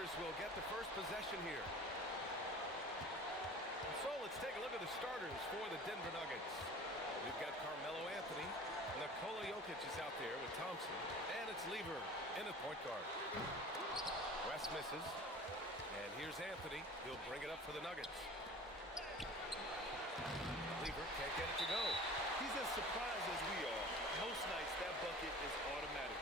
Lakers will get the first possession here. So let's take a look at the starters for the Denver Nuggets. We've got Carmelo Anthony. Nikola Jokić is out there with Thompson. And it's Lever in at point guard. West misses. And here's Anthony. He'll bring it up for the Nuggets. Lever can't get it to go. He's as surprised as we are. Most nights, that bucket is automatic.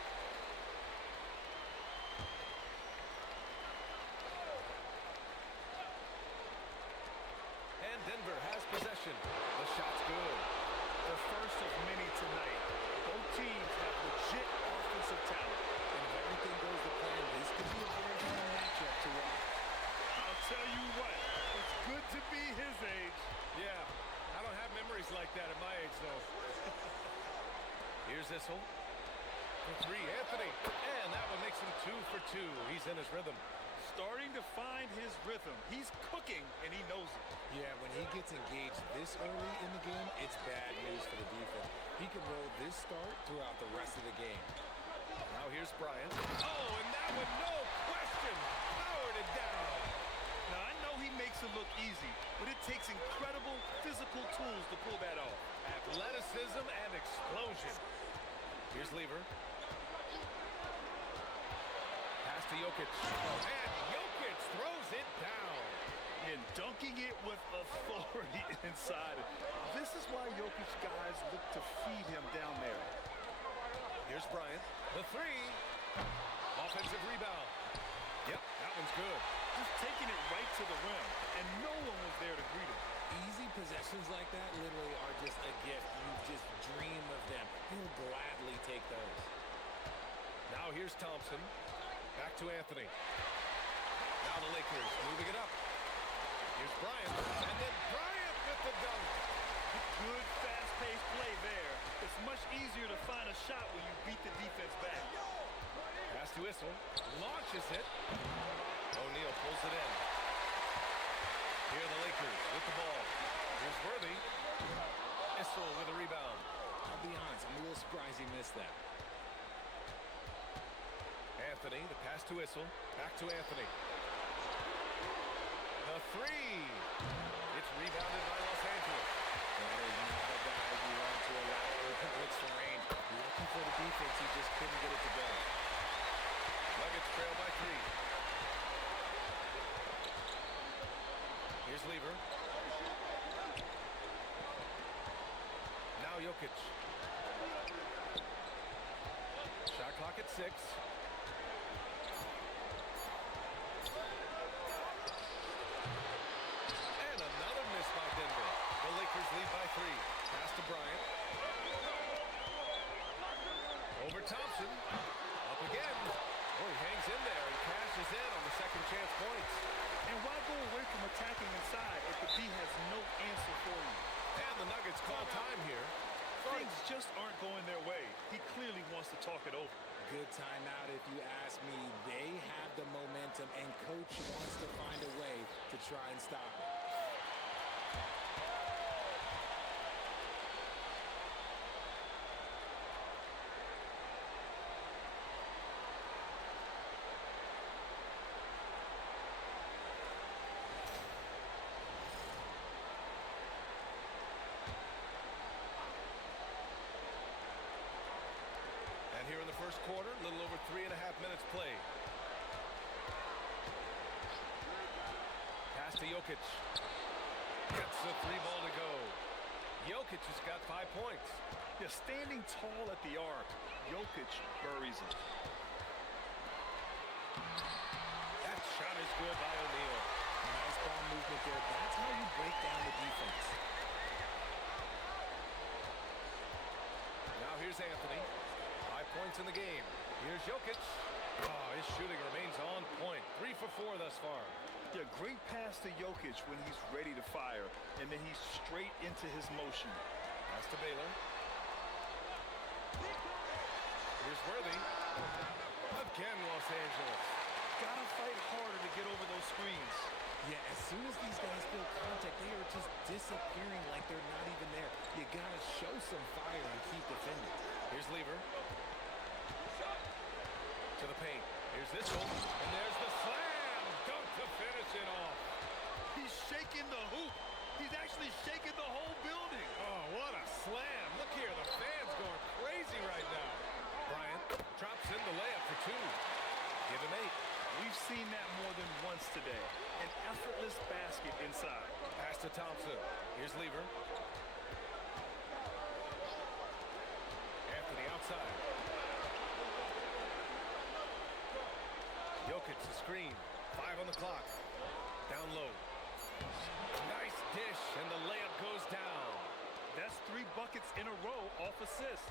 And Denver has possession. The shot's good. The first of many tonight. Both teams have legit offensive talent. And if everything goes to plan, this could be a very fun matchup to watch. I'll tell you what, it's good to be his age. Yeah, I don't have memories like that at my age, though. Here's Issel. For three, Anthony. And that one makes him 2 for 2. He's in his rhythm. Starting to find his rhythm. He's cooking, and he knows it. Yeah, when he gets engaged this early in the game, it's bad news for the defense. He can roll this start throughout the rest of the game. Now here's Bryant. Oh, and that one, no question, powered it down. Now, I know he makes it look easy, but it takes incredible physical tools to pull that off. Athleticism and explosion. Here's Lever. Pass to Jokić. And Jokić throws it down. And dunking it with authority inside. This is why Jokić guys look to feed him down there. Here's Bryant. The three. Offensive rebound. Yep, that one's good. Just taking it right to the rim, and no one was there to greet him. Easy possessions like that literally are just a gift. You just dream of them. He'll gladly take those. Now here's Thompson. Back to Anthony. Now the Lakers moving it up. Here's Bryant. And then Bryant with the dunk. Good fast-paced play there. It's much easier to find a shot when you beat the defense back. Pass to Issel. Launches it. O'Neal pulls it in. Here are the Lakers with the ball. Here's Worthy. Issel with a rebound. I'll be honest, I'm a little surprised he missed that. Anthony, the pass to Issel. Back to Anthony. The three. It's rebounded by Los Angeles. That is not a guy you want to allow open looks for range. Looking for the defense, he just couldn't get it to go. Nuggets trail by 3. Here's Lever. Now Jokić. Shot clock at 6. And another miss by Denver. The Lakers lead by 3. Pass to Bryant. Over Thompson. Up again. Oh, he hangs in there and cashes in on the second chance points. And why go away from attacking inside if the D has no answer for you? And the Nuggets call time here. Things just aren't going their way. He clearly wants to talk it over. Good timeout if you ask me. They have the momentum, and Coach wants to find a way to try and stop it. Here in the first quarter, a little over 3.5 minutes played. Pass to Jokić. Gets the 3 ball to go. Jokić has got 5 points. Yeah, standing tall at the arc, Jokić buries it. That shot is good by O'Neal. Nice ball movement there. That's how you break down the defense. Now here's Anthony. 5 points in the game. Here's Jokić. Oh, his shooting remains on point. 3 for 4 thus far. Yeah, great pass to Jokić when he's ready to fire, and then he's straight into his motion. Pass to Baylor. Here's Worthy. Again, Los Angeles. Gotta fight harder to get over those screens. Yeah, as soon as these guys feel contact, they are just disappearing like they're not even there. You gotta show some fire and keep defending. Here's Lever. To the paint. Here's this one. And there's the slam. puts it off. He's shaking the hoop. He's actually shaking the whole building. Oh, what a slam. Look here, the fans going crazy right now. Bryant drops in the layup for two. Give him 8. We've seen that more than once today. An effortless basket inside. Pass to Thompson. Here's Lever. Anthony outside. Jokić the screen. 5 on the clock. Down low. Nice dish, and the layup goes down. That's 3 buckets in a row off assist.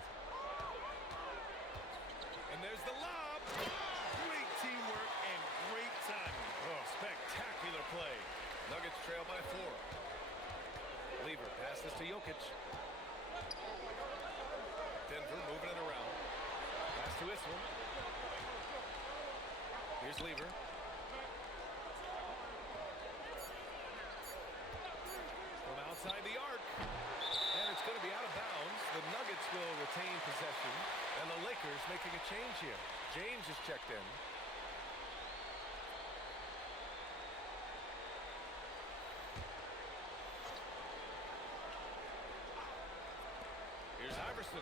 And there's the lob. Great teamwork and great timing. Oh, spectacular play. Nuggets trail by 4. Lever passes to Jokić. Denver moving it around. Pass to Issel. Here's Lever. From outside the arc. And it's going to be out of bounds. The Nuggets will retain possession. And the Lakers making a change here. James is checked in. Here's Iverson.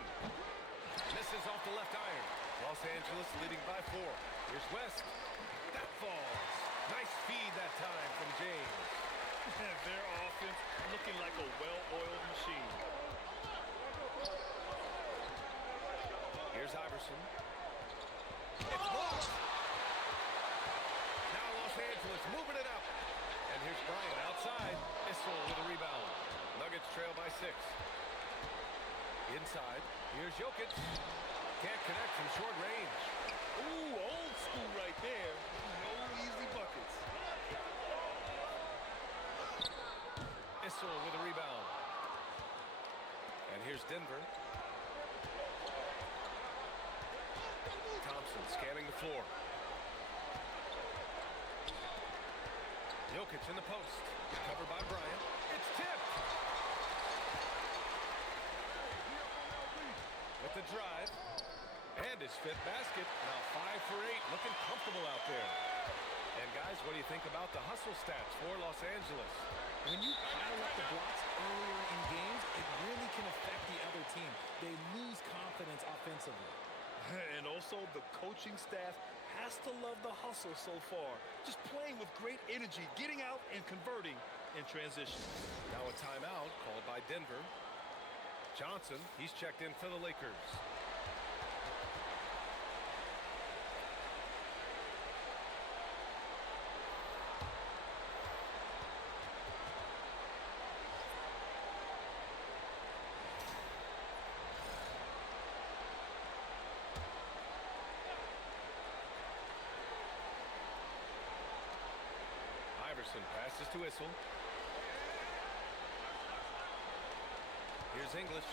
Misses off the left iron. Los Angeles leading by 4. Here's West. That falls. Nice feed that time from James. Their offense looking like a well-oiled machine. Here's Iverson. It's blocked. Now Los Angeles moving it up. And here's Bryant outside. Issel with a rebound. Nuggets trail by 6. Inside. Here's Jokić. Can't connect from short range. Ooh, old school right there. No easy buckets. Issel with a rebound. And here's Denver. Thompson scanning the floor. Jokić in the post. Covered by Bryant. It's tipped. With the drive. And his 5th basket. Now 5 for 8. Looking comfortable out there. And guys, what do you think about the hustle stats for Los Angeles? When you pile up the blocks earlier in games, it really can affect the other team. They lose confidence offensively. And also the coaching staff has to love the hustle so far. Just playing with great energy, getting out and converting in transition. Now a timeout called by Denver. Johnson, he's checked in for the Lakers. Iverson passes to Issel. Here's English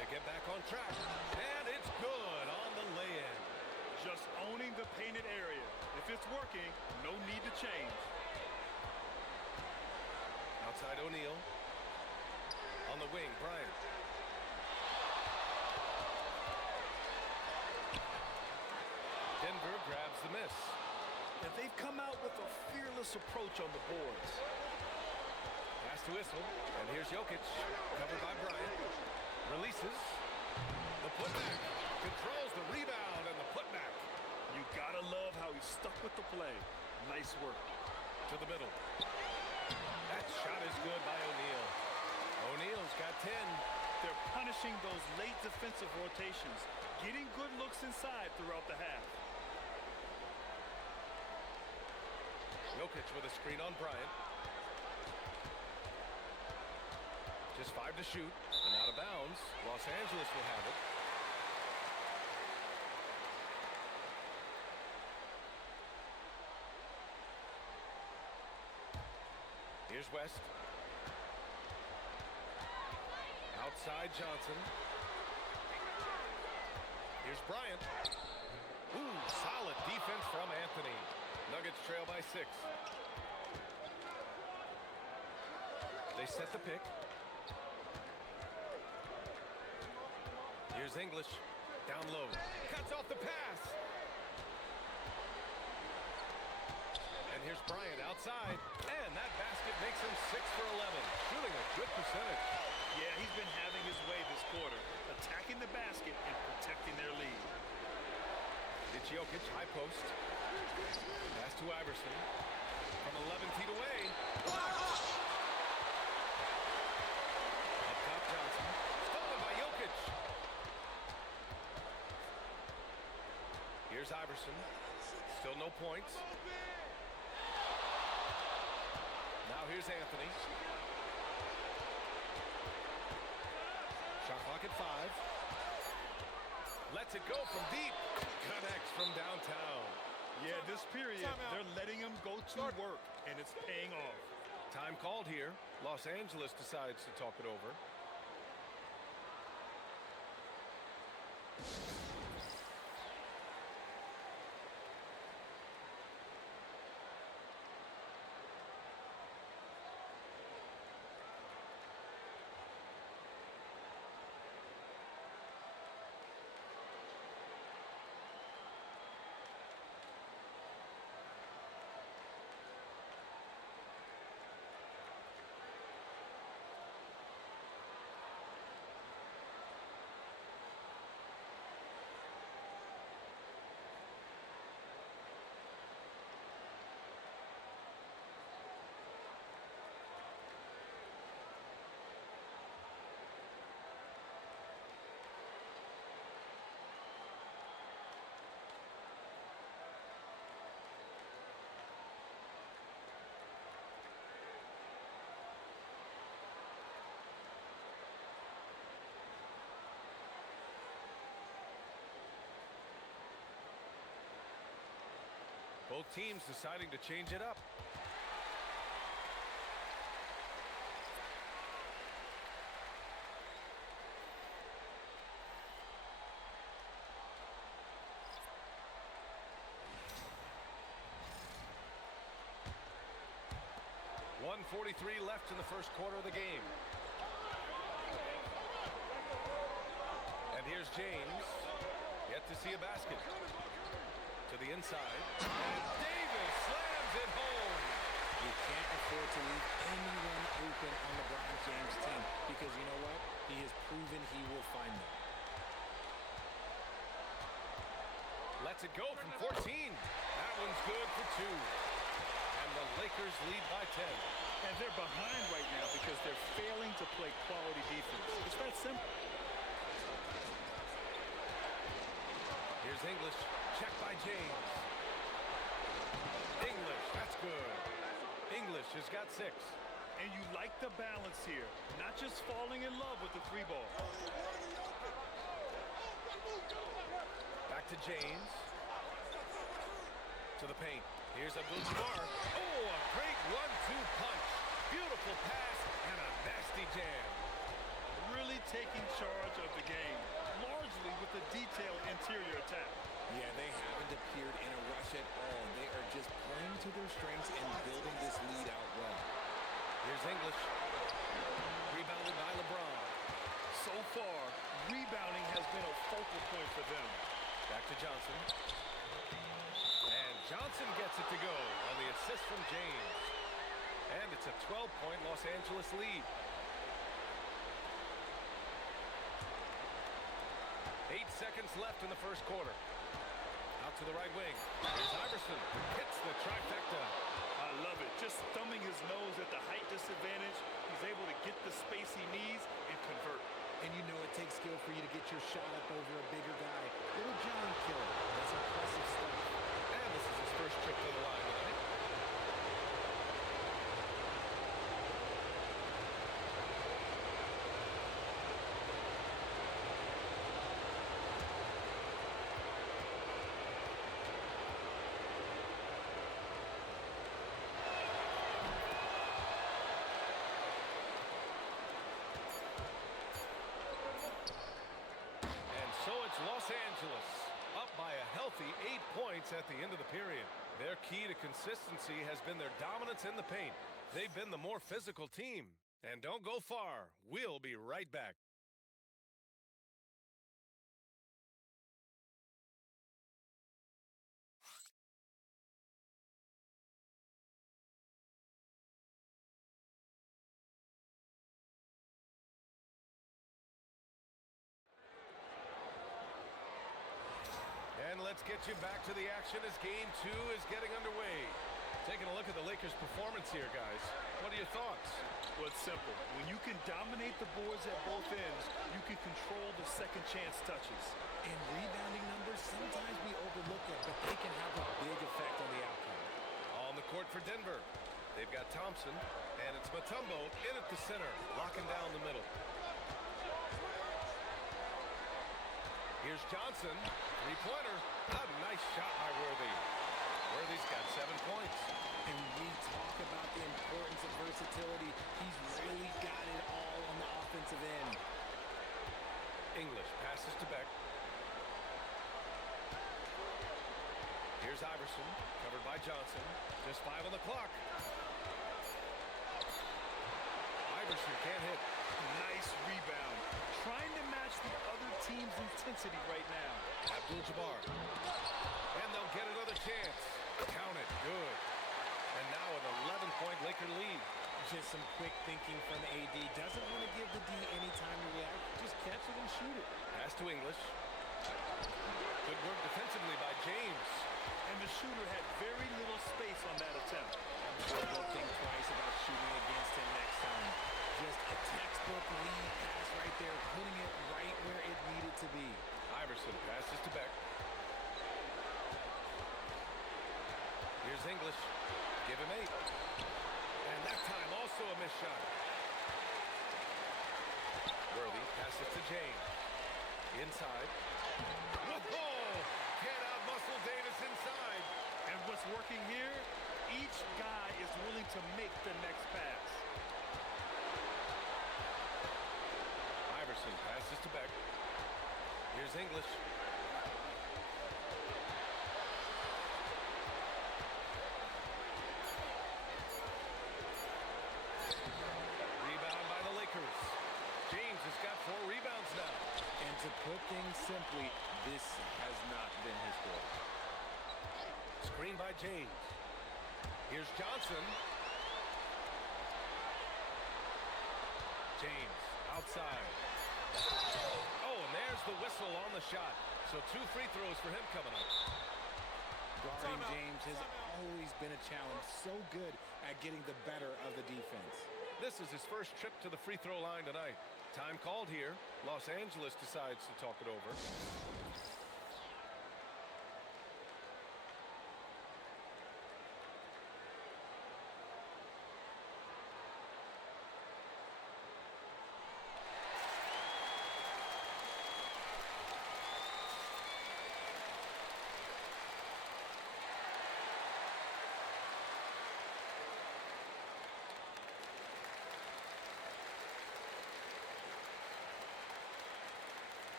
to get back on track. And it's good on the lay-in. Just owning the painted area. If it's working, no need to change. Outside O'Neal. On the wing, Bryant. Denver grabs the miss. And they've come out with a fearless approach on the boards. Pass to Issel. And here's Jokić. Covered by Bryant. Releases. The putback. Controls the rebound and the putback. You gotta love how he stuck with the play. Nice work. To the middle. That shot is good by O'Neal. O'Neal's got 10. They're punishing those late defensive rotations, getting good looks inside throughout the half. Jokić with a screen on Bryant. Just 5 to shoot. And out of bounds. Los Angeles will have it. Here's West. Outside Johnson. Here's Bryant. Ooh, solid defense from Anthony. Nuggets trail by 6. They set the pick. Here's English. Down low. Cuts off the pass. And Here's Bryant outside, and that basket makes him 6 for 11, shooting a good percentage. Yeah, he's been having his way this quarter, attacking the basket and protecting their lead. It's Jokić, high post. Pass to Iverson. From 11 feet away. Blocked! Up top, Johnson. Stolen by Jokić. Here's Iverson. Still no points. Now here's Anthony. Shot clock at 5. Lets it go from deep. Connects from downtown. Yeah, this period, they're letting him go to work, and it's paying off. Time called here. Los Angeles decides to talk it over. Both teams deciding to change it up. .143 left in the first quarter of the game. And here's James. Yet to see a basket. To the inside. And Davis slams it home. You can't afford to leave anyone open on the Bryant James team because you know what? He has proven he will find them. Lets it go from 14. That one's good for 2. And the Lakers lead by 10. And they're behind right now because they're failing to play quality defense. It's that simple. Here's English. Check by James. English, that's good. English has got 6. And you like the balance here. Not just falling in love with the 3 ball. Back to James. To the paint. Here's Abdul-Jabbar. Oh, a great 1-2 punch. Beautiful pass and a nasty jam. Really taking charge of the game. Largely with the detailed interior attack. Yeah, they haven't appeared in a rush at all. They are just playing to their strengths and building this lead out well. Here's English. Rebounded by LeBron. So far, rebounding has been a focal point for them. Back to Johnson. And Johnson gets it to go on the assist from James. And it's a 12-point Los Angeles lead. 8 seconds left in the first quarter. Out to the right wing. Here's Iverson. Hits the trifecta. I love it. Just thumbing his nose at the height disadvantage. He's able to get the space he needs and convert. And you know it takes skill for you to get your shot up over a bigger guy. Little giant killer. That's impressive stuff. And this is his first trip to the line tonight. So it's Los Angeles, up by a healthy 8 points at the end of the period. Their key to consistency has been their dominance in the paint. They've been the more physical team. And don't go far. We'll be right back. And let's get you back to the action as game 2 is getting underway. Taking a look at the Lakers' performance here, guys. What are your thoughts? Well, it's simple. When you can dominate the boards at both ends, you can control the second chance touches. And rebounding numbers sometimes be overlooked, but they can have a big effect on the outcome. On the court for Denver, they've got Thompson, and it's Mutombo in at the center, locking down the middle. Here's Johnson, three-pointer. A nice shot by Worthy. Worthy's got 7 points. And we talk about the importance of versatility. He's really got it all on the offensive end. English passes to Beck. Here's Iverson, covered by Johnson. Just 5 on the clock. Iverson can't hit. Nice rebound. Trying to match the other team's intensity right now. Abdul-Jabbar. And they'll get another chance. Count it. Good. And now an 11-point Laker lead. Just some quick thinking from the AD. Doesn't want to give the D any time to react. Just catch it and shoot it. Pass to English. Good work defensively by James. And the shooter had very little space on that attempt. I'm sure he'll think twice about shooting against him next time. Just a textbook lead pass right there, putting it right where it needed to be. Iverson passes to Beck. Here's English. Give him 8. And that time also a missed shot. Worthy passes to James. Inside. Whoa! Can't out-muscle Davis inside. And what's working here, each guy is willing to make the next pass. Iverson passes to Beck. Here's English. Rebound by the Lakers. James has got 4 rebounds now. And to put things simply, this has not been his fault. Screen by James. Here's Johnson. James outside. Oh, and there's the whistle on the shot. So 2 free throws for him coming up. Guarding James has always been a challenge. So good at getting the better of the defense. This is his first trip to the free throw line tonight. Time called here. Los Angeles decides to talk it over.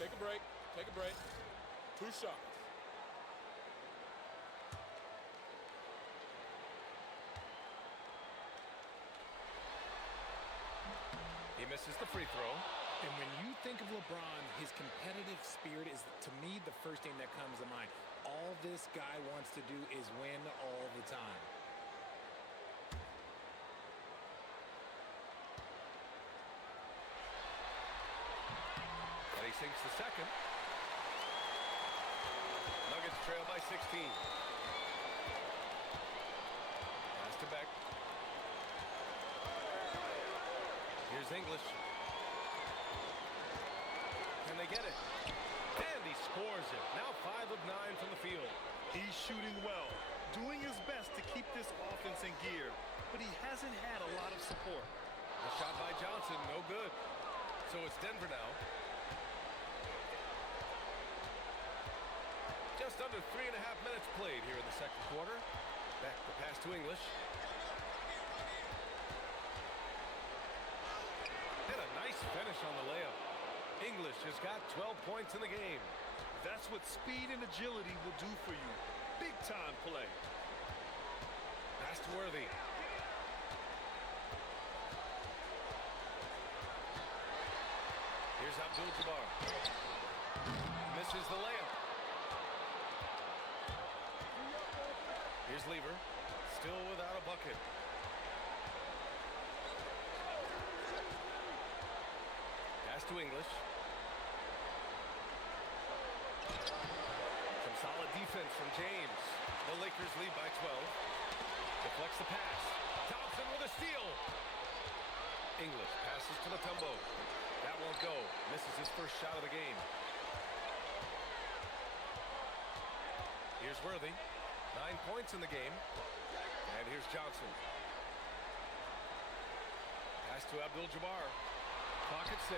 Take a break. Take a break. 2 shots. He misses the free throw. And when you think of LeBron, his competitive spirit is, to me, the first thing that comes to mind. All this guy wants to do is win all the time. And he sinks the second. Nuggets trail by 16. Pass to Beck. Here's English. Can they get it? And he scores it. Now 5 of 9 from the field. He's shooting well, doing his best to keep this offense in gear, but he hasn't had a lot of support. The shot by Johnson, no good. So it's Denver now. under 3.5 minutes played here in the second quarter. Back the pass to English. And a nice finish on the layup. English has got 12 points in the game. That's what speed and agility will do for you. Big time play. Pass to Worthy. Here's Abdul-Jabbar. Misses the layup. Here's Lever. Still without a bucket. Pass to English. Some solid defense from James. The Lakers lead by 12. Deflects the pass. Thompson with a steal. English passes to Mutombo. That won't go. Misses his first shot of the game. Here's Worthy. 9 points in the game. And here's Johnson. Pass to Abdul-Jabbar. Clock at 6.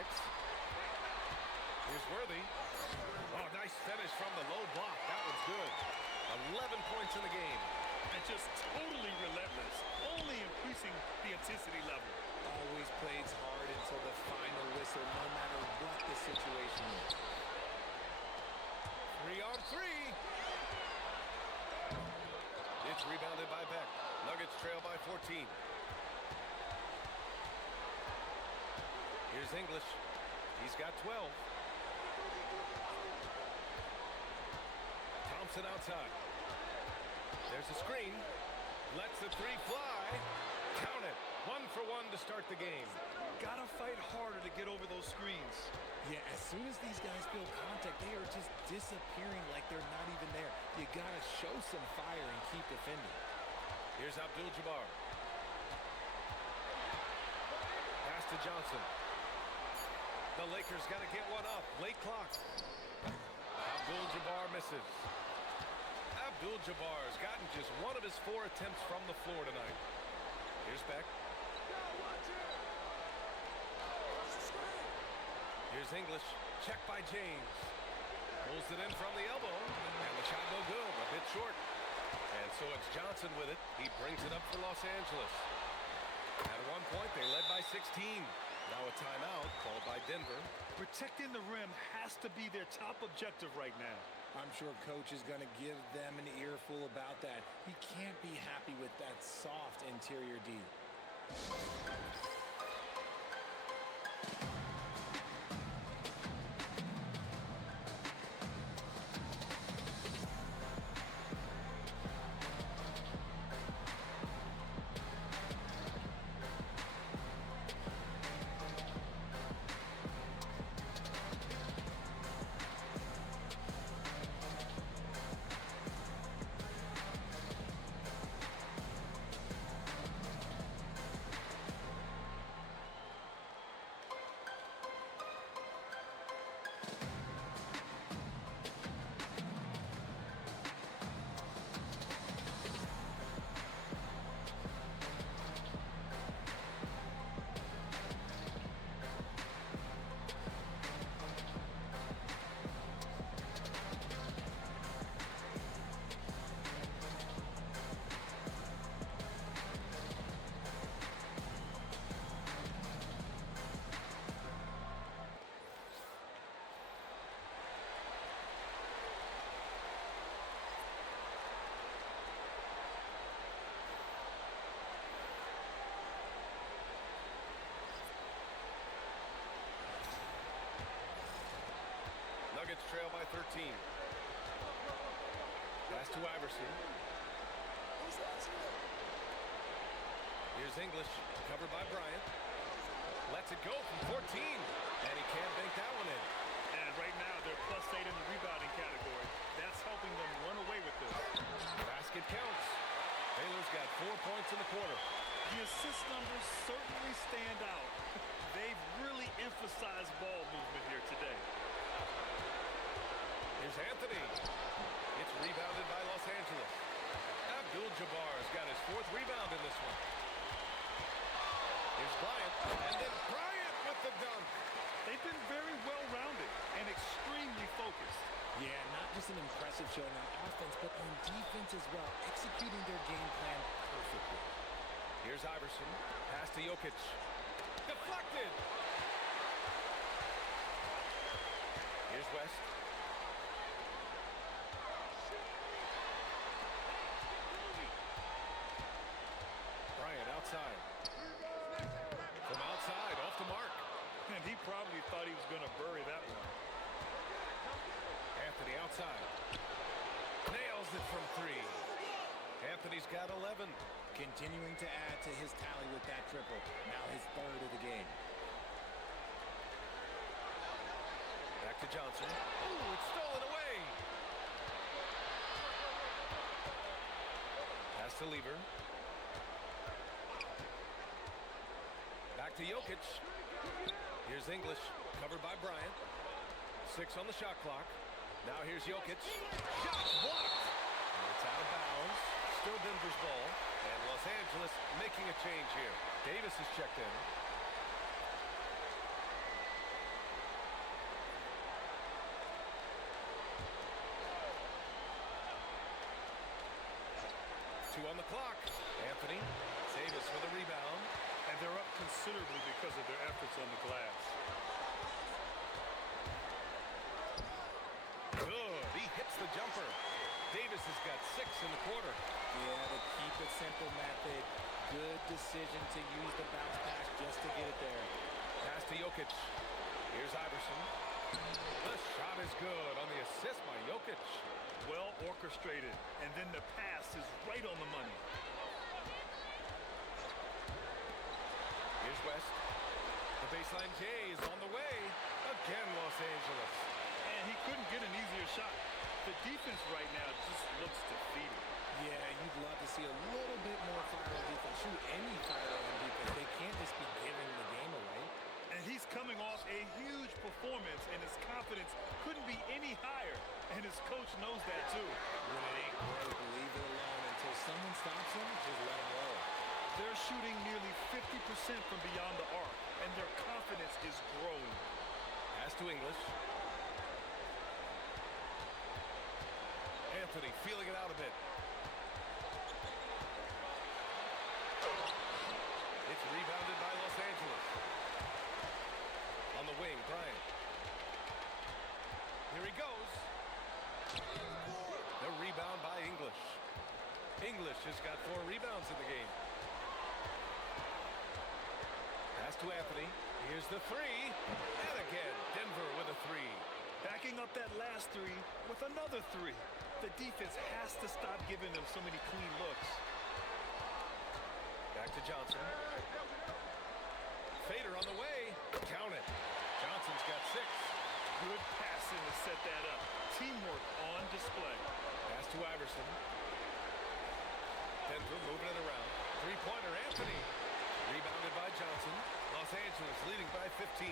Here's Worthy. Oh, nice finish from the low block. That one's good. 11 points in the game. And just totally relentless. Only increasing the intensity level. Always plays hard until the final whistle, no matter what the situation is. 3 on 3. It's rebounded by Beck. Nuggets trail by 14. Here's English. He's got 12. Thompson outside. There's a screen. Lets the three fly. Count it. 1 for 1 to start the game. Gotta fight harder to get over those screens. Yeah, as soon as these guys feel contact, they are just disappearing like they're not even there. You gotta show some fire and keep defending. Here's Abdul-Jabbar. Pass to Johnson. The Lakers got to get one up. Late clock. Abdul-Jabbar misses. Abdul-Jabbar has gotten just 1 of his 4 attempts from the floor tonight. Here's Beck. Here's English. Check by James. Pulls it in from the elbow. And the shot no good. A bit short. And so it's Johnson with it. He brings it up for Los Angeles. At one point, they led by 16. Now a timeout called by Denver. Protecting the rim has to be their top objective right now. I'm sure coach is going to give them an earful about that. He can't be happy with that soft interior D. Nuggets trail by 13. Pass to Iverson. Here's English, covered by Bryant. Lets it go from 14. And he can't bank that one in. And right now, they're +8 in the rebounding category. That's helping them run away with this. Basket counts. Baylor's got 4 points in the quarter. The assist numbers certainly stand out. They've really emphasized ball movement here today. Here's Anthony. It's rebounded by Los Angeles. Abdul-Jabbar's got his 4th rebound in this one. Here's Bryant. And then Bryant with the dunk. They've been very well-rounded and extremely focused. Yeah, not just an impressive showing on offense, but on defense as well, executing their game plan perfectly. Here's Iverson. Pass to Jokić. Deflected. Here's West. Bryant outside. From outside, off the mark. And he probably thought he was going to bury that one. Anthony outside. Nails it from three. Anthony's got 11. Continuing to add to his tally with that triple. Now his third of the game. Back to Johnson. Ooh, it's stolen away. Pass to Lever. Back to Jokić. Here's English, covered by Bryant. 6 on the shot clock. Now here's Jokić. Shot blocked. And it's out of bounds. Still Denver's ball. And Los Angeles making a change here. Davis is checked in. Two on the clock. Anthony. Davis for the rebound. And they're up considerably because of their efforts on the glass. Good. He hits the jumper. Davis has got 6 in the quarter. Yeah, the keep it simple method. Good decision to use the bounce pass just to get it there. Pass to Jokić. Here's Iverson. The shot is good on the assist by Jokić. Well orchestrated. And then the pass is right on the money. Here's West. The baseline J is on the way. Again, Los Angeles. And he couldn't get an easier shot. The defense right now just looks defeated. Yeah, you'd love to see a little bit more fire on defense. Shoot, any fire on defense. They can't just be giving the game away. And he's coming off a huge performance, and his confidence couldn't be any higher. And his coach knows that, too. When it ain't broke, leave it alone. Until someone stops him, just let him roll. They're shooting nearly 50% from beyond the arc, and their confidence is growing. Pass to English. Anthony feeling it out a bit. It's rebounded by Los Angeles. On the wing, Bryant. Here he goes. The rebound by English. English has got 4 rebounds in the game. Pass to Anthony. Here's the 3. And again, Denver with a 3. Backing up that last 3 with another 3. The defense has to stop giving them so many clean looks. Back to Johnson. Fader on the way. Count it. Johnson's got 6. Good passing to set that up. Teamwork on display. Pass to Iverson. Denver moving it around. 3-pointer, Anthony. Rebounded by Johnson. Los Angeles leading by 15.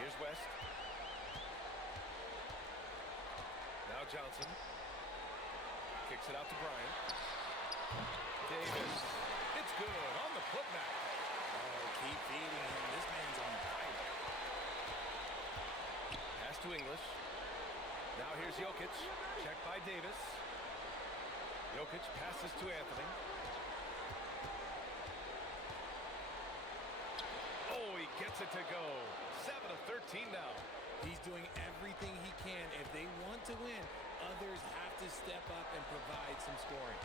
Here's West. Now Johnson. Kicks it out to Bryant. Davis. It's good on the putback. Oh, keep feeding him. This man's on fire. Pass to English. Now here's Jokić. Checked by Davis. Jokić passes to Anthony. Oh, he gets it to go. 7 of 13 now. He's doing everything he can. If they want to win, others have to step up and provide some scoring.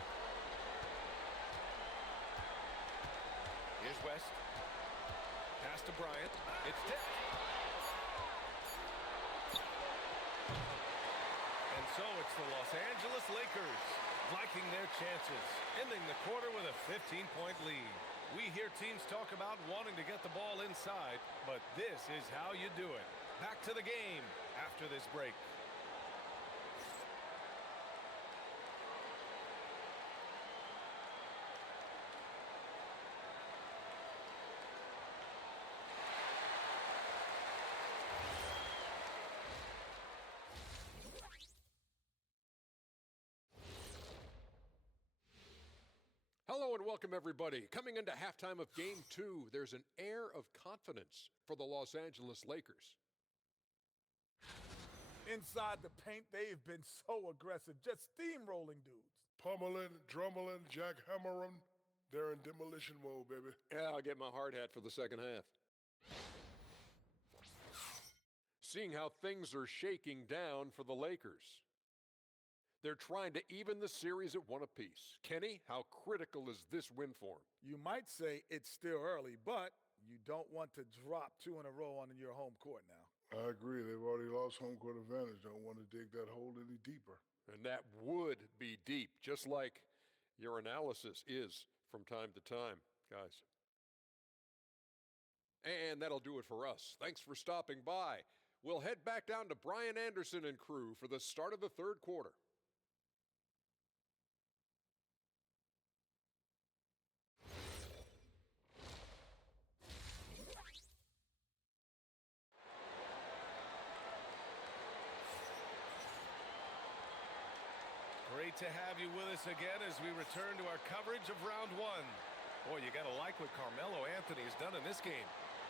Here's West. Pass to Bryant. It's tipped. And so it's the Los Angeles Lakers liking their chances, ending the quarter with a 15-point lead. We hear teams talk about wanting to get the ball inside, but this is how you do it. Back to the game after this break. Hello and welcome, everybody. Coming into halftime of Game 2, there's an air of confidence for the Los Angeles Lakers. Inside the paint, they've been so aggressive, just steamrolling dudes. Pummeling, drummeling, jackhammering. They're in demolition mode, baby. Yeah, I'll get my hard hat for the second half. Seeing how things are shaking down for the Lakers. They're trying to even the series at one apiece. Kenny, how critical is this win for them? You might say it's still early, but you don't want to drop 2 in a row on your home court now. I agree. They've already lost home court advantage. Don't want to dig that hole any deeper. And that would be deep, just like your analysis is from time to time, guys. And that'll do it for us. Thanks for stopping by. We'll head back down to Bryant Anderson and crew for the start of the third quarter. Great to have you with us again as we return to our coverage of round one. Boy, you got to like what Carmelo Anthony has done in this game.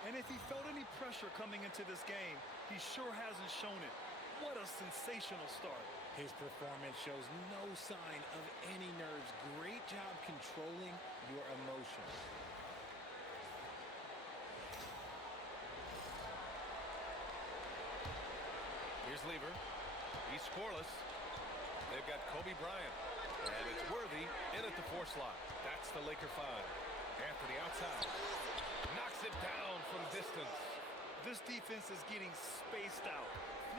And if he felt any pressure coming into this game, he sure hasn't shown it. What a sensational start. His performance shows no sign of any nerves. Great job controlling your emotions. Here's Lever. He's scoreless. They've got Kobe Bryant. And it's Worthy in at the 4 slot. That's the Laker 5. Anthony outside. Knocks it down from distance. This defense is getting spaced out.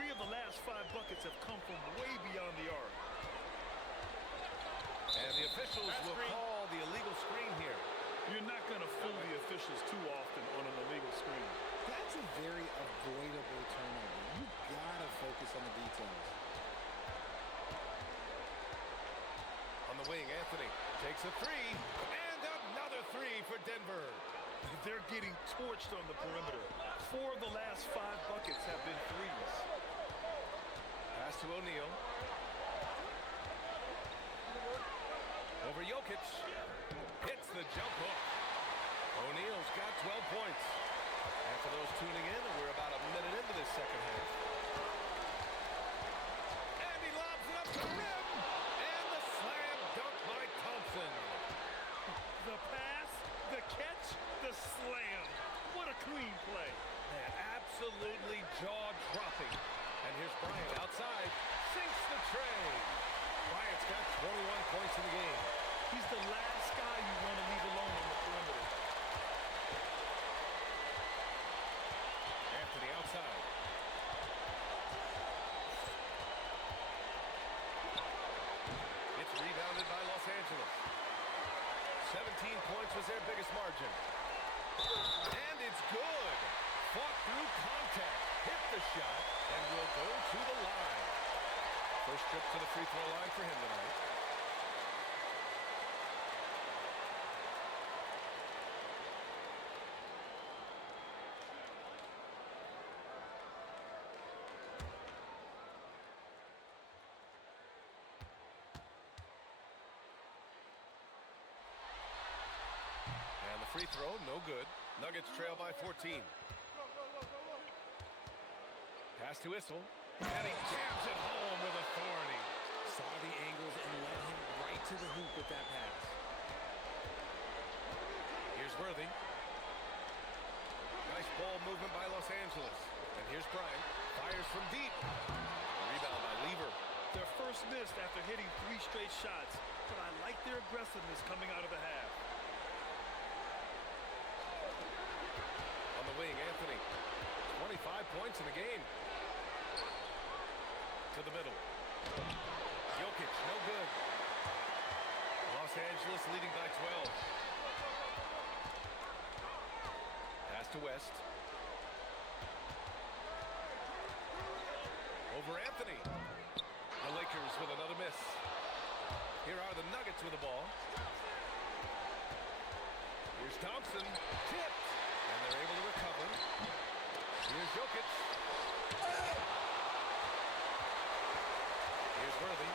3 of the last 5 buckets have come from way beyond the arc. And the officials will call the illegal screen here. You're not going to fool the officials too often on an illegal screen. That's a very avoidable turnover. You gotta focus on the details. On the wing, Anthony takes a 3. And another 3 for Denver. They're getting torched on the perimeter. 4 of the last 5 buckets have been threes. Pass to O'Neal. Over Jokić. Hits the jump hook. O'Neal's got 12 points. And for those tuning in, we're about a minute into this second half. And he lobs it up to the rim. And the slam dunk by Thompson. The pass, the catch, the slam. What a clean play. Man, absolutely jaw-dropping. And here's Bryant outside. Sinks the tray. Bryant's got 21 points in the game. He's the last guy you want to leave alone on the perimeter. Anthony outside. It's rebounded by Los Angeles. 17 points was their biggest margin. And it's good. Fought through contact. Hit the shot and will go to the line. First trip to the free throw line for him tonight. Free throw, no good. Nuggets trail by 14. Pass to Issel. And he jams it home with authority. Saw the angles and led him right to the hoop with that pass. Here's Worthy. Nice ball movement by Los Angeles. And here's Bryant. Fires from deep. Rebound by Lever. Their first missed after hitting 3 straight shots, but I like their aggressiveness coming out of the half. On the wing, Anthony. 25 points in the game. To the middle. Jokić, no good. Los Angeles leading by 12. Pass to West. Over Anthony. The Lakers with another miss. Here are the Nuggets with the ball. Here's Thompson. Tipped. And they're able to recover. Here's Jokić. Here's Worthy.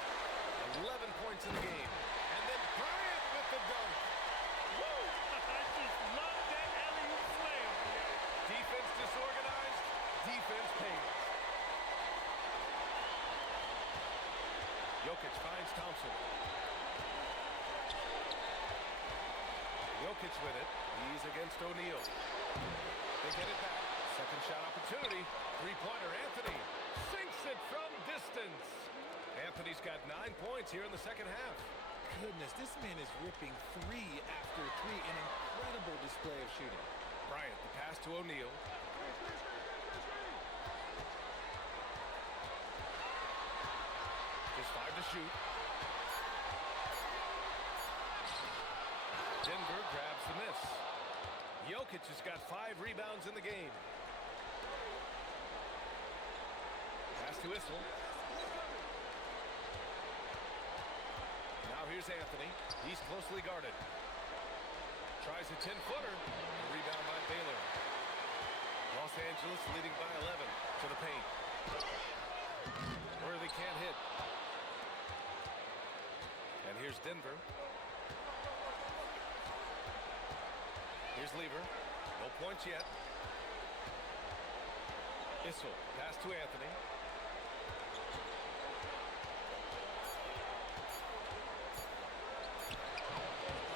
11 points in the game. And then Bryant with the dunk. Woo! I just love that alley-oop slam. Defense disorganized. Defense pays. Thompson. Jokić with it. He's against O'Neal. They get it back. Second shot opportunity. Three-pointer, Anthony. Sinks it from distance. Anthony's got 9 points here in the second half. Goodness, this man is ripping 3 after 3. An incredible display of shooting. Bryant, the pass to O'Neal. Just 5 to shoot. Denver grabs the miss. Jokić has got 5 rebounds in the game. Pass to Issel. Now here's Anthony. He's closely guarded. Tries a 10-footer. Rebound by Baylor. Los Angeles leading by 11 to the paint. Worthy can't hit. And here's Denver. Here's Lever. No points yet. Issel. Pass to Anthony.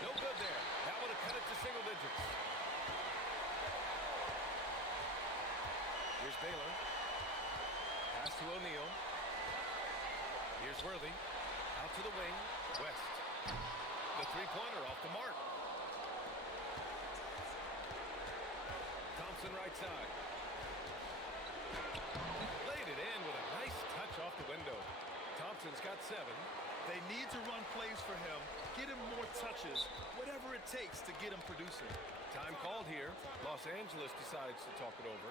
No good there. That would have cut it to single digits. Here's Baylor. Pass to O'Neal. Here's Worthy. Out to the wing. West. The three-pointer off the mark. Thompson right side. Laid it in with a nice touch off the window. Thompson's got 7. They need to run plays for him, get him more touches, whatever it takes to get him producing. Time called here. Los Angeles decides to talk it over.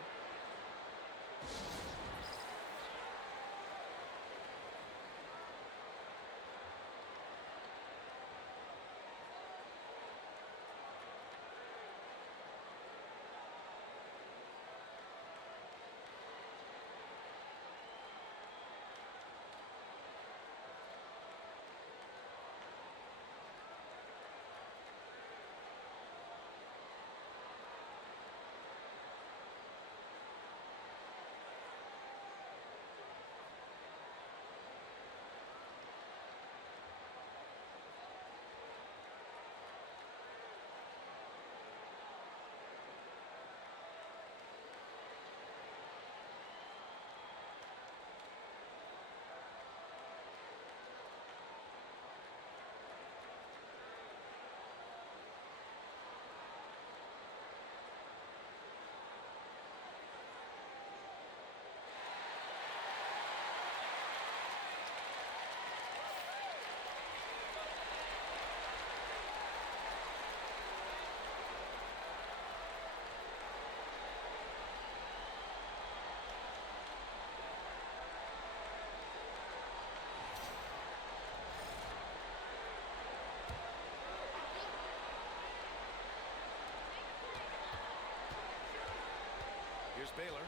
Here's Baylor.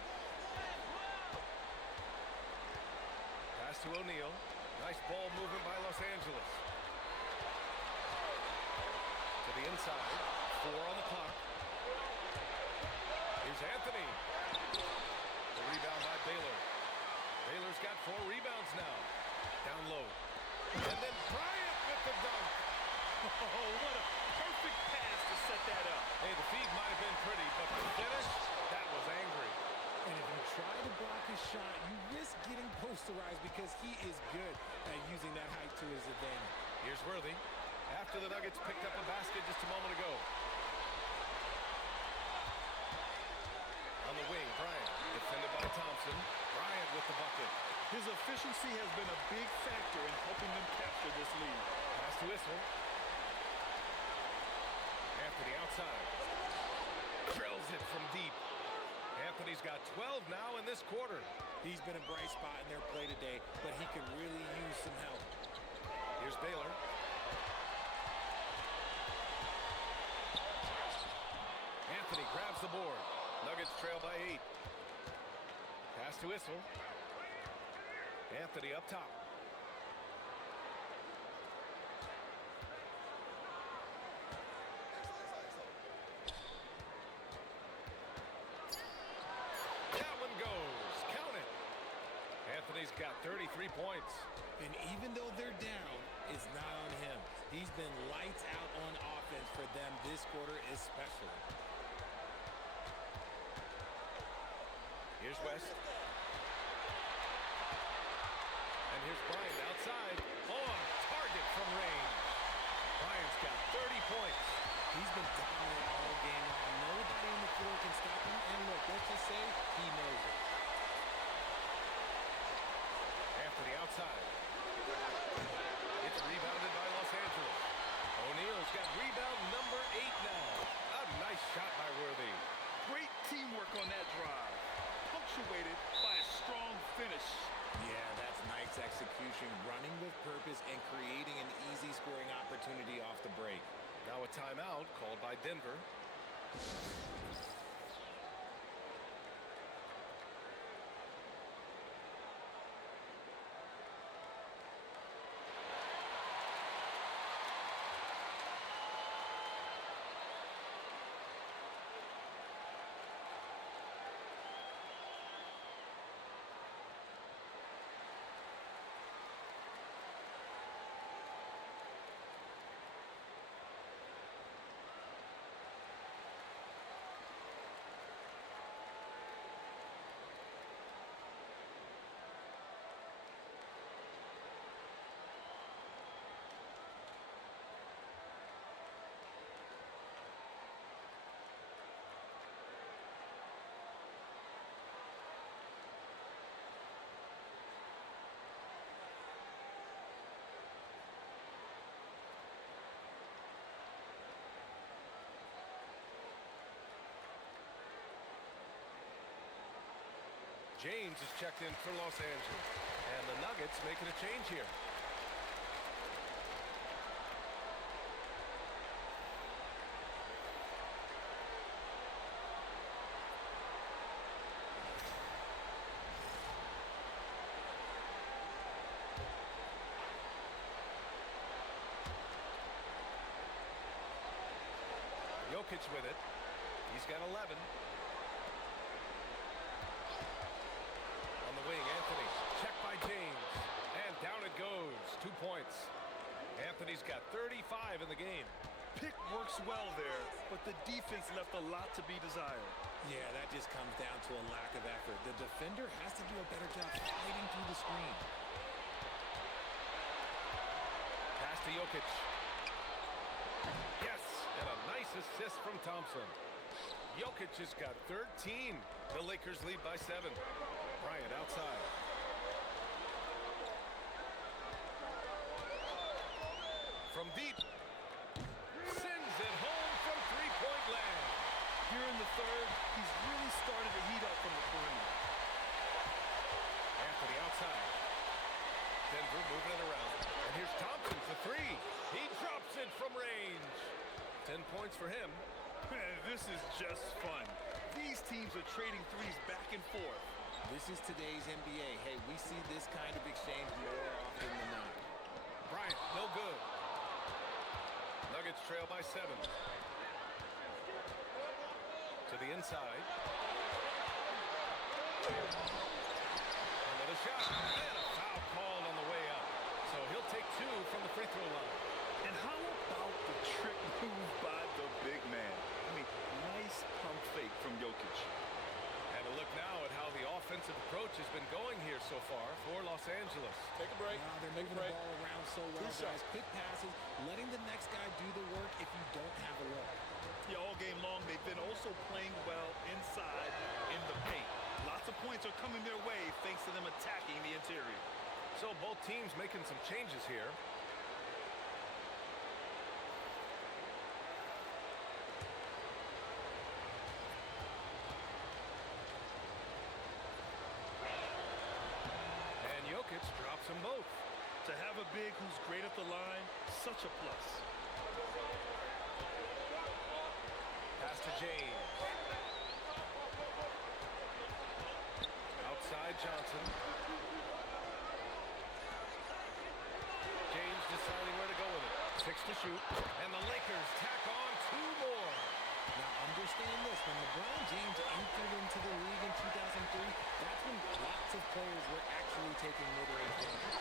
Pass to O'Neal. Nice ball movement by Los Angeles. To the inside. 4 on the clock. Here's Anthony. The rebound by Baylor. Baylor's got 4 rebounds now. Down low. And then Bryant with the dunk. Oh, what a perfect pass to set that up. Hey, the feed might have been pretty, but the finish, that was angry. And if you try to block his shot, you risk getting posterized because he is good at using that height to his advantage. Here's Worthy. After the Nuggets picked up a basket just a moment ago. On the wing, Bryant. Defended by Thompson. Bryant with the bucket. His efficiency has been a big factor in helping them capture this lead. Pass to Issel. Anthony outside. Drills it from deep. Anthony's got 12 now in this quarter. He's been a bright spot in their play today, but he could really use some help. Here's Baylor. Anthony grabs the board. Nuggets trail by 8. Pass to Issel. Anthony up top. Anthony's got 33 points. And even though they're down, it's not on him. He's been lights out on offense for them this quarter especially. Here's West. And here's Bryant outside. On target from range. Bryant's got 30 points. He's been dominant all game long. Nobody on the floor can stop him. And look, let's just say he knows it. Anthony outside. It's rebounded by Los Angeles. O'Neal's got rebound number 8 now. A nice shot by Worthy. Great teamwork on that drive. Punctuated by a strong finish. Yeah, that's nice execution, running with purpose and creating an easy scoring opportunity off the break. Now a timeout called by Denver. James is checked in for Los Angeles. And the Nuggets making a change here. Jokić with it. He's got 11. On the wing, Anthony. Checked by James. And down it goes. 2 points. Anthony's got 35 in the game. Pick works well there, but the defense left a lot to be desired. Yeah, that just comes down to a lack of effort. The defender has to do a better job fighting through the screen. Pass to Jokić. Yes, and a nice assist from Thompson. Jokić has got 13. The Lakers lead by 7. Bryant outside. From deep. Sends it home from three-point land. Here in the third, he's really started to heat up from the perimeter. Anthony outside. Denver moving it around. And here's Thompson for 3. He drops it from range. 10 points for him. This is just fun. These teams are trading threes back and forth. This is today's NBA. Hey, we see this kind of exchange more often than not. Bryant, no good. Nuggets trail by 7. To the inside. Another shot. And a foul called on the way up. So he'll take 2 from the free throw line. And how about the trick move by the big man? I mean, nice pump fake from Jokić. And a look now at how the offensive approach has been going here so far for Los Angeles. Take a break. Wow, they're Take moving a break. the ball around so well, guys. Quick passes, letting the next guy do the work if you don't have a look. Yeah, all game long, they've been also playing well inside in the paint. Lots of points are coming their way thanks to them attacking the interior. So both teams making some changes here. And Jokić drops them both. To have a big who's great at the line, such a plus. Pass to James. Outside Johnson. James deciding where to go with it. 6 to shoot. And the Lakers tack on 2 more. Now, understand this. When LeBron James entered into the league in 2003, that's when lots of players were actually attacking mid-range games.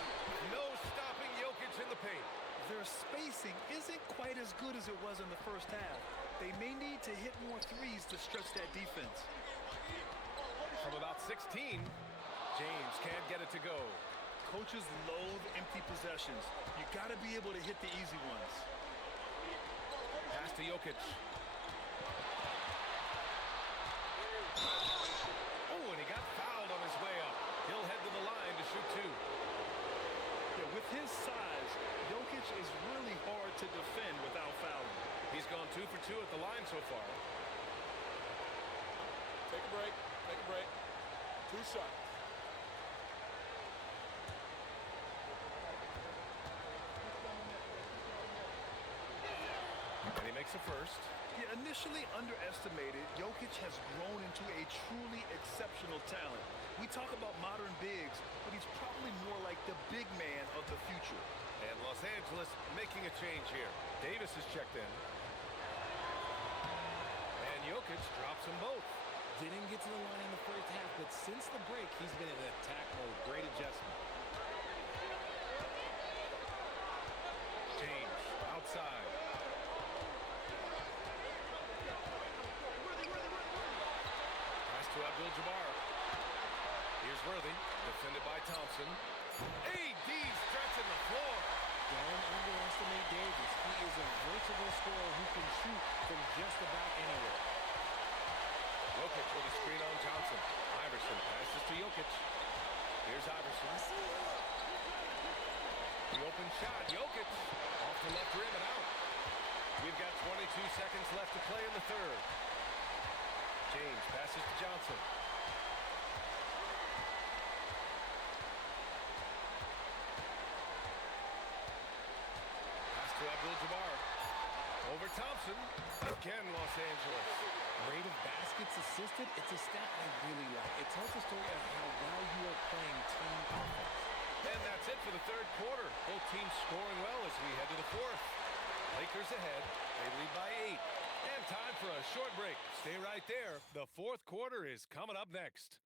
No stopping Jokić in the paint. Their spacing isn't quite as good as it was in the first half. They may need to hit more threes to stretch that defense. From about 16, James can't get it to go. Coaches loathe empty possessions. You got to be able to hit the easy ones. Pass to Jokić. Oh, and he got fouled on his way up. He'll head to the line to shoot two. Yeah, with his size, Jokić is really hard to defend without fouling. He's gone 2 for 2 at the line so far. Take a break. Take a break. 2 shots. And he makes a first. Yeah, initially underestimated, Jokić has grown into a truly exceptional talent. We talk about modern bigs, but he's probably more like the big man of the future. And Los Angeles making a change here. Davis is checked in. And Jokić drops them both. Didn't get to the line in the first half, but since the break, he's been in attack mode. Great adjustment. James outside. Pass to Abdul-Jabbar. Here's Worthy, defended by Thompson. AD stretching the floor. Don't underestimate Davis. He is a versatile scorer who can shoot from just about anywhere. Jokić with a screen on Johnson. Iverson passes to Jokić. Here's Iverson. The open shot. Jokić off the left rim and out. We've got 22 seconds left to play in the third. James passes to Johnson. Pass to Abdul-Jabbar. Over Thompson. Again, Los Angeles. Rate of baskets assisted, it's a stat I really like. It tells a story of how well you are playing team offense. And that's it for the third quarter. Both teams scoring well as we head to the fourth. Lakers ahead. They lead by 8. And time for a short break. Stay right there. The fourth quarter is coming up next.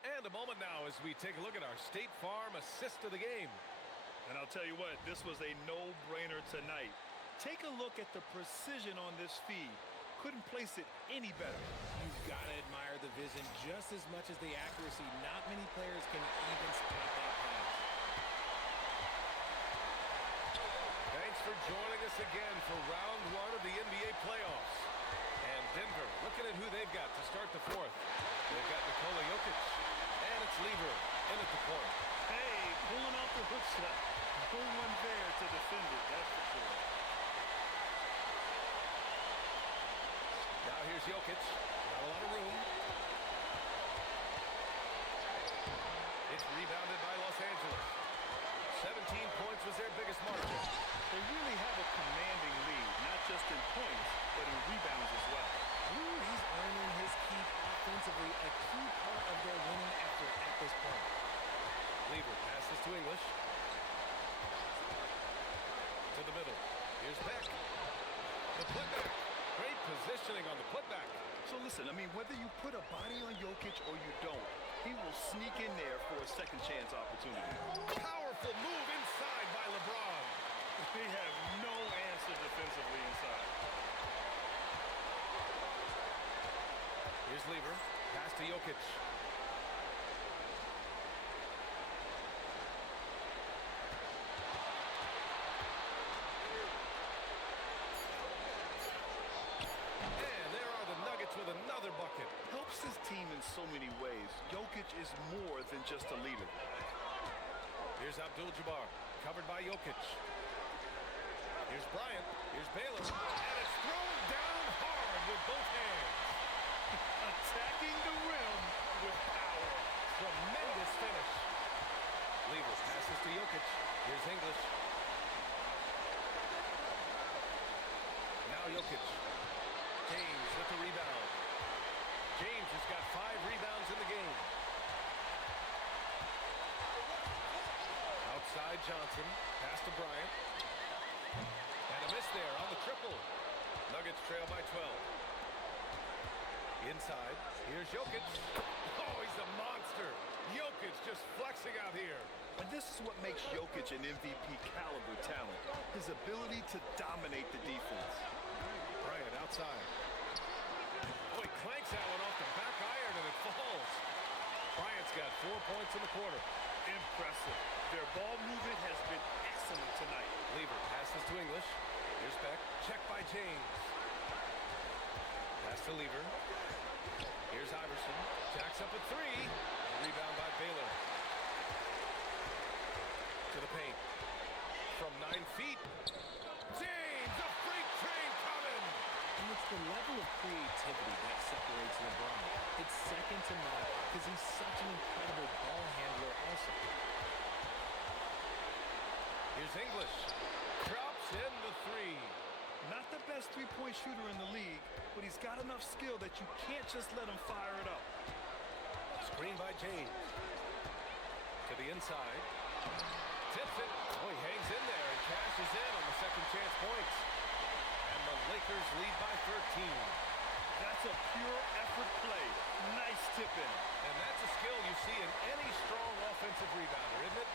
And a moment now as we take a look at our State Farm assist of the game. And I'll tell you what, this was a no-brainer tonight. Take a look at the precision on this feed. Couldn't place it any better. You've got to admire the vision just as much as the accuracy. Not many players can even spot that pass. Thanks for joining us again for round 1 of the NBA playoffs. And Denver looking at who they've got to start the fourth. They've got Nikola Jokić, and it's Lever in at the point. Hey, pulling out the hook shot. No one there to defend it, that's for sure. Now here's Jokić. Not a lot of room. It's rebounded by Los Angeles. 17 points was their biggest margin. They really have a commanding lead, not just in points, but in rebounds as well. Ooh, he's earning his keep offensively, a key part of their winning effort at this point. Lever passes to English. To the middle. Here's Beck. The putback. Great positioning on the putback. So listen, I mean, whether you put a body on Jokić or you don't, he will sneak in there for a second chance opportunity. Powerful move inside by LeBron. They have no answer defensively inside. Here's Lever. Pass to Jokić. And there are the Nuggets with another bucket. Helps his team in so many ways. Jokić is more than just a leader. Here's Abdul-Jabbar, covered by Jokić. Here's Bryant. Here's Baylor. And it's thrown down hard with both hands. Attacking the rim with power. Tremendous finish. Lever passes to Jokić. Jokić. Here's English. Now Jokić. James with the rebound. James has got 5 rebounds in the game. Outside Johnson. Pass to Bryant. And a miss there on the triple. Nuggets trail by 12. Inside. Here's Jokić. Oh, he's a monster. Jokić just flexing out here. And this is what makes Jokić an MVP caliber talent. His ability to dominate the defense. Bryant outside. Oh, he clanks that one off the back iron and it falls. Bryant's got 4 points in the quarter. Impressive. Their ball movement has been excellent tonight. Lever passes to English. Here's Beck. Check by James. Pass to Lever. Here's Iverson. Jacks up a 3. Rebound by Baylor. To the paint. From 9 feet. James, a freight train coming. And it's the level of creativity that separates LeBron. It's second to none because he's such an incredible ball handler also. Here's English. Drops in the 3. Not the best three-point shooter in the league, but he's got enough skill that you can't just let him fire it up. Screen by James. To the inside. Tips it. Oh, he hangs in there and cashes in on the second chance points. And the Lakers lead by 13. That's a pure effort play. Nice tip in. And that's a skill you see in any strong offensive rebounder, isn't it?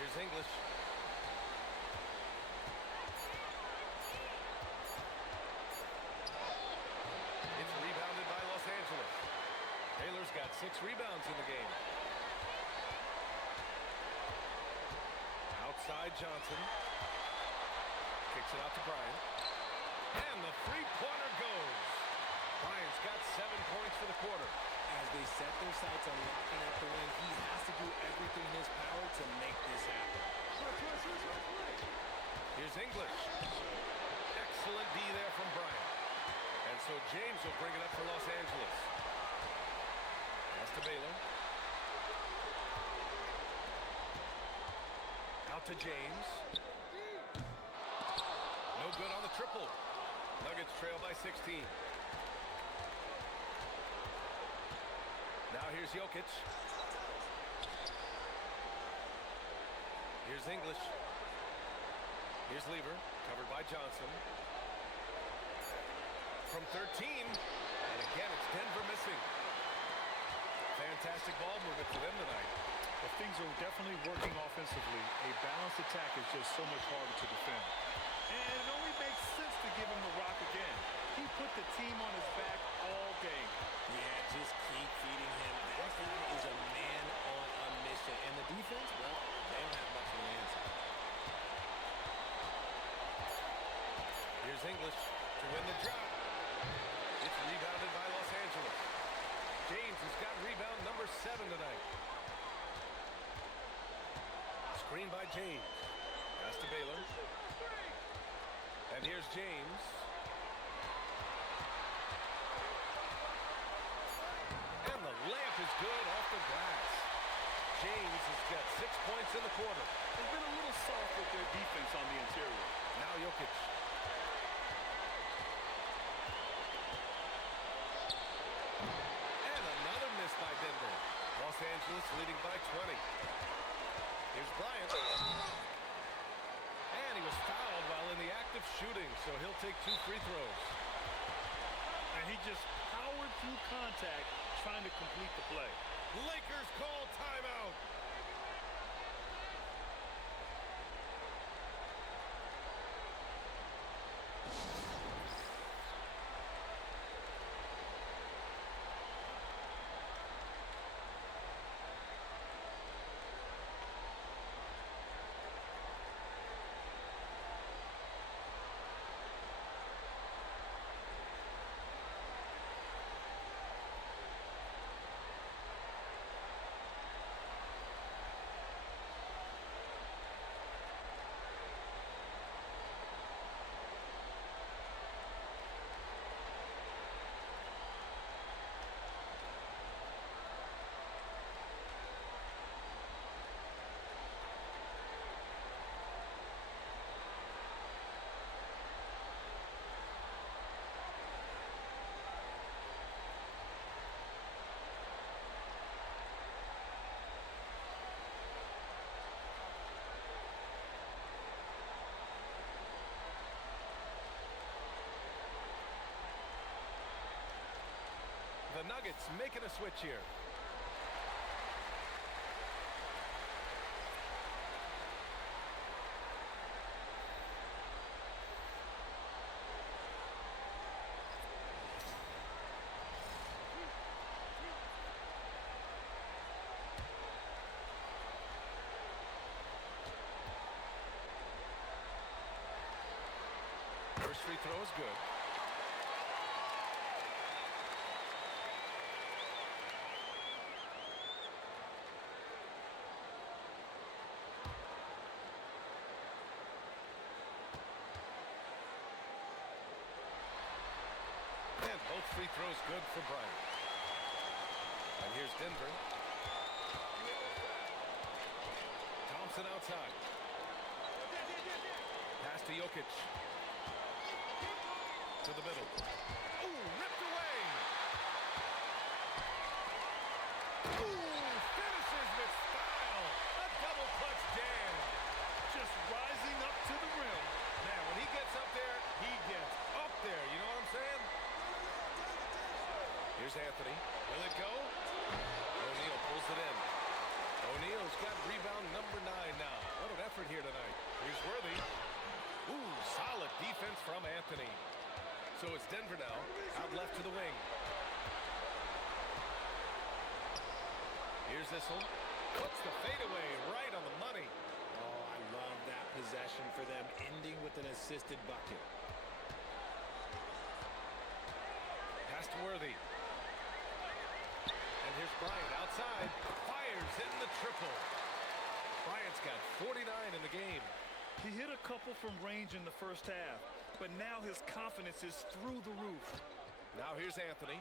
Here's English. It's rebounded by Los Angeles. Taylor's got 6 rebounds in the game. Outside Johnson. Kicks it out to Bryant. And the three-pointer goes. Bryant's got 7 points for the quarter. As they set their sights on locking up the win, he has to do everything in his power to make this happen. Here's English. Excellent D there from Bryant. And so James will bring it up for Los Angeles. Pass to Baylor. Out to James. No good on the triple. Nuggets trail by 16. Now here's Jokić. Here's English. Here's Lever, covered by Johnson. From 13, and again it's Denver missing. Fantastic ball movement for them tonight. But things are definitely working offensively. A balanced attack is just so much harder to defend. And it only makes sense to give him the rock again. He put the team on his back all game. Yeah, just keep feeding him. That guy is a man on a mission. And the defense, well, they don't have much of an answer. Here's English to win the drought. It's rebounded by Los Angeles. James has got rebound number 7 tonight. Screen by James. Pass to Baylor. And here's James. And the layup is good off the glass. James has got 6 points in the quarter. They've been a little soft with their defense on the interior. Now Jokić. And another miss by Denver. Los Angeles leading by 20. Here's Bryant. And he was fouled while in the act of shooting, so he'll take 2 free throws. And he just powered through contact trying to complete the play. Lakers call timeout. Nuggets making a switch here. First free throw is good. And both free throws good for Bryant. And here's Denver. Thompson outside. Pass to Jokić. To the middle. Ooh, ripped away. Ooh, finishes with style. A double clutch jam. Just rising up to the rim. Man, when he gets up there, he gets up there. You know what I'm saying? Here's Anthony. Will it go? O'Neal pulls it in. O'Neal's got rebound number 9 now. What an effort here tonight. Here's Worthy. Ooh, solid defense from Anthony. So it's Denver now, out left to the wing. Here's Issel. Puts the fadeaway right on the money. Oh, I love that possession for them, ending with an assisted bucket. Pass to Worthy. And here's Bryant outside. Fires in the triple. Bryant's got 49 in the game. He hit a couple from range in the first half, but now his confidence is through the roof. Now here's Anthony.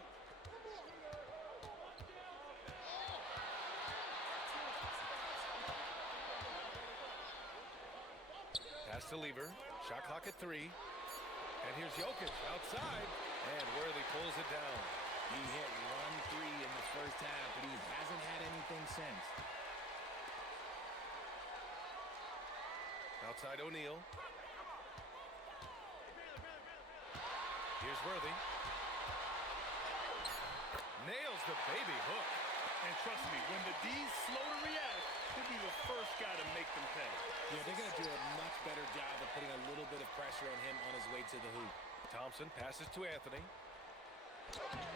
Pass to Lever. Shot clock at 3. And here's Jokić outside. And Worthy pulls it down. He hit 1 3 in the first half, but he hasn't had anything since. Outside O'Neal. Here's Worthy. Nails the baby hook. And trust me, when the D's slow to react, he'll be the first guy to make them pay. Yeah, they're going to do a much better job of putting a little bit of pressure on him on his way to the hoop. Thompson passes to Anthony.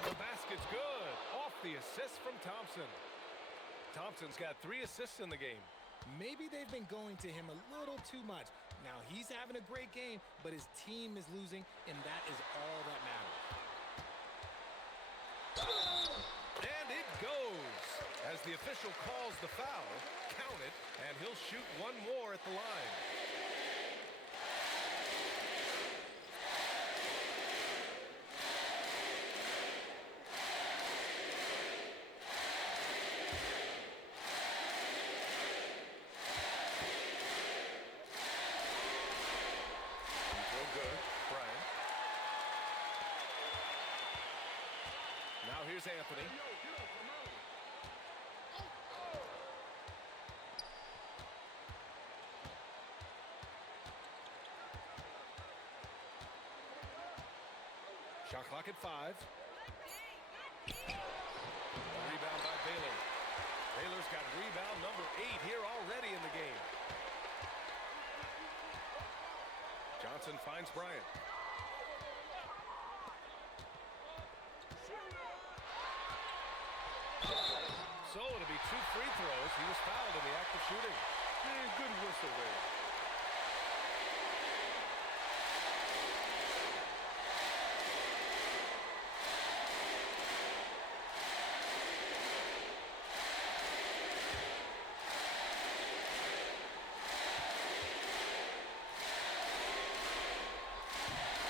The basket's good. Off the assist from Thompson. Thompson's got 3 assists in the game. Maybe they've been going to him a little too much. Now, he's having a great game, but his team is losing, and that is all that matters. And it goes. As the official calls the foul, count it, and he'll shoot 1 more at the line. Here's Anthony. Shot clock at 5. Rebound by Baylor. Baylor's got rebound number 8 here already in the game. Johnson finds Bryant. So it'll be 2 free throws. He was fouled in the act of shooting. And good whistle there.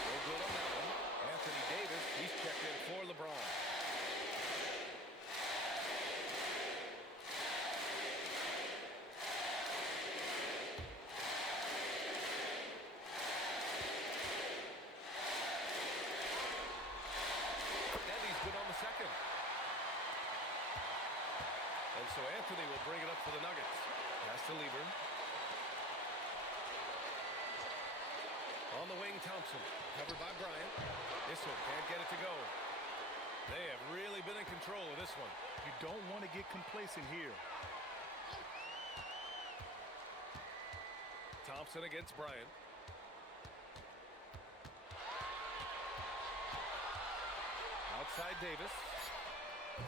No good on that one. Anthony Davis, he's checked in for LeBron. Second. And so Anthony will bring it up for the Nuggets. Pass to Lever. On the wing, Thompson. Covered by Bryant. Issel can't get it to go. They have really been in control of this one. You don't want to get complacent here. Thompson against Bryant. Outside Davis.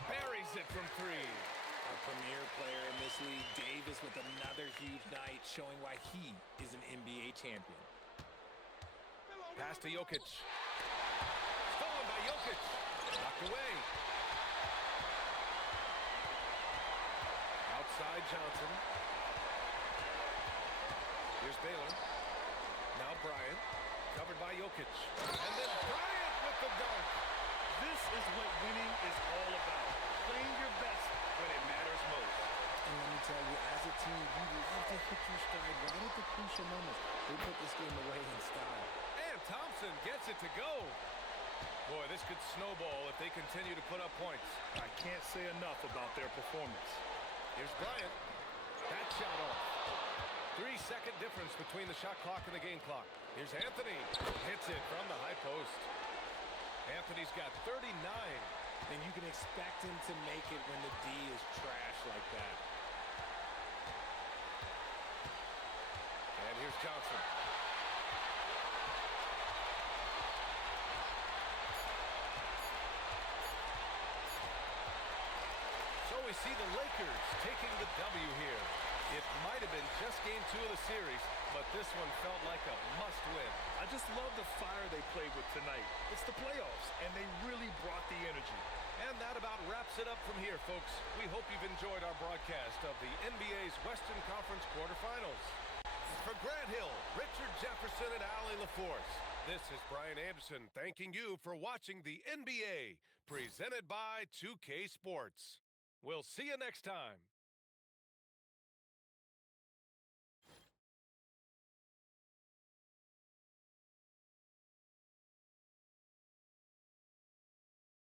Buries it from three. A premier player in this league, Davis, with another huge night, showing why he is an NBA champion. Pass to Jokić. Stolen by Jokić. Knocked away. Outside Johnson. Here's Baylor. Now Bryant. Covered by Jokić. And then Bryant with the dunk. This is what winning is all about. Playing your best when it matters most. And let me tell you, as a team, you love to hit your stride right at the crucial moments. They put this game away in style. And Thompson gets it to go. Boy, this could snowball if they continue to put up points. I can't say enough about their performance. Here's Bryant. That shot off. 3-second difference between the shot clock and the game clock. Here's Anthony. Hits it from the high post. Anthony's got 39. And you can expect him to make it when the D is trash like that. And here's Johnson. So we see the Lakers taking the W here. It might have been just game 2 of the series, but this one felt like a must-win. I just love the fire they played with tonight. It's the playoffs, and they really brought the energy. And that about wraps it up from here, folks. We hope you've enjoyed our broadcast of the NBA's Western Conference quarterfinals. For Grant Hill, Richard Jefferson, and Allie LaForce, this is Brian Anderson thanking you for watching the NBA, presented by 2K Sports. We'll see you next time.